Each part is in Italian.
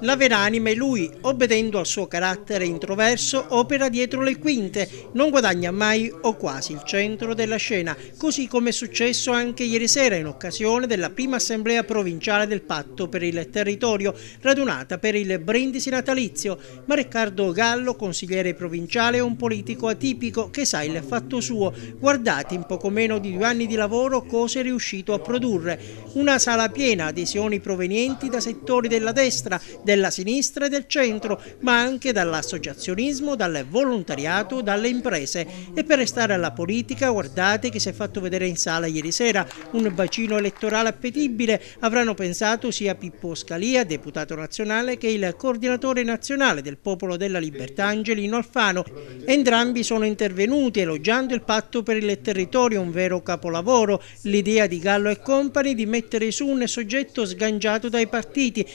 La Veranima e lui, obbedendo al suo carattere introverso, opera dietro le quinte, non guadagna mai o quasi il centro della scena, così come è successo anche ieri sera in occasione della prima assemblea provinciale del Patto per il Territorio, radunata per il brindisi natalizio. Ma Riccardo Gallo, consigliere provinciale, è un politico atipico che sa il fatto suo. Guardate, in poco meno di 2 anni di lavoro cosa è riuscito a produrre. Una sala piena, adesioni provenienti da settori della destra, della sinistra e del centro, ma anche dall'associazionismo, dal volontariato, dalle imprese. E per restare alla politica, guardate che si è fatto vedere in sala ieri sera, un bacino elettorale appetibile, avranno pensato sia Pippo Scalia, deputato nazionale, che il coordinatore nazionale del Popolo della Libertà Angelino Alfano. Entrambi sono intervenuti elogiando il Patto per il Territorio, un vero capolavoro, l'idea di Gallo e compagni di mettere su un soggetto sganciato dai partiti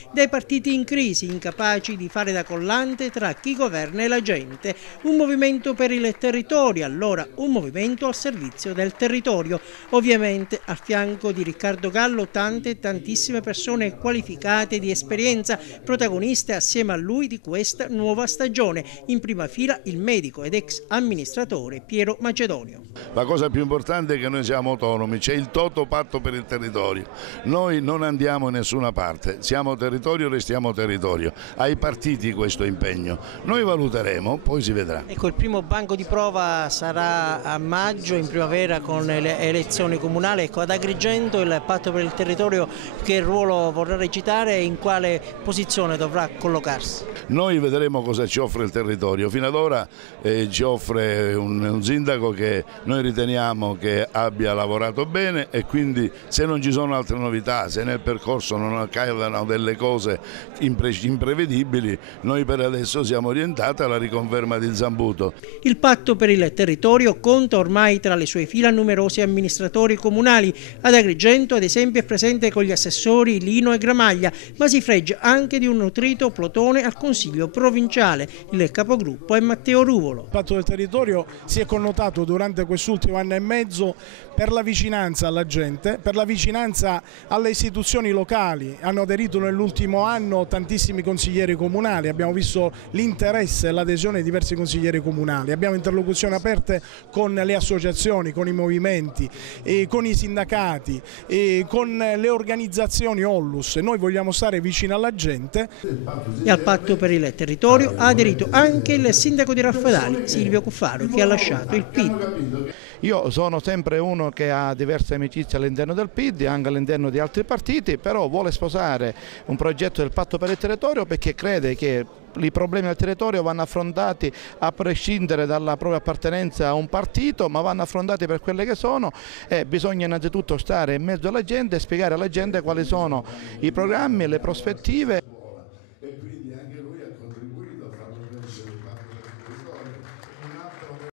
in crisi, incapaci di fare da collante tra chi governa e la gente. Un movimento per il territorio, allora un movimento al servizio del territorio. Ovviamente al fianco di Riccardo Gallo tantissime persone qualificate di esperienza, protagoniste assieme a lui di questa nuova stagione. In prima fila il medico ed ex amministratore Piero Macedonio. La cosa più importante è che noi siamo autonomi, c'è il Toto Patto per il Territorio. Noi non andiamo in nessuna parte, siamo territorio, restiamo territorio. Ai partiti questo impegno. Noi valuteremo, poi si vedrà. Ecco, il primo banco di prova sarà a maggio, in primavera, con le elezioni comunali. Ecco, ad Agrigento il Patto per il Territorio che ruolo vorrà recitare e in quale posizione dovrà collocarsi? Noi vedremo cosa ci offre il territorio. Fino ad ora ci offre un sindaco che noi riteniamo che abbia lavorato bene e quindi se non ci sono altre novità, se nel percorso non accadono delle cose imprevedibili, noi per adesso siamo orientati alla riconferma di Zambuto. Il Patto per il Territorio conta ormai tra le sue fila numerosi amministratori comunali. Ad Agrigento, ad esempio, è presente con gli assessori Lino e Gramaglia, ma si freggia anche di un nutrito plotone al Consiglio provinciale. Il capogruppo è Matteo Ruvolo. Il Patto del Territorio si è connotato durante quest'ultimo anno e mezzo per la vicinanza alla gente, per la vicinanza alle istituzioni locali. Hanno aderito nell'ultimo anno tantissimi consiglieri comunali, abbiamo visto l'interesse e l'adesione di diversi consiglieri comunali, abbiamo interlocuzioni aperte con le associazioni, con i movimenti, con i sindacati, con le organizzazioni Onlus. Noi vogliamo stare vicino alla gente. E al Patto per il Territorio ha aderito anche il sindaco di Raffadali, Silvio Cuffaro, che ha lasciato il PID. Io sono sempre uno che ha diverse amicizie all'interno del PID, anche all'interno di altri partiti, però vuole sposare un progetto del Patto per il Territorio perché crede che i problemi del territorio vanno affrontati a prescindere dalla propria appartenenza a un partito, ma vanno affrontati per quelle che sono e bisogna innanzitutto stare in mezzo alla gente e spiegare alla gente quali sono i programmi e le prospettive.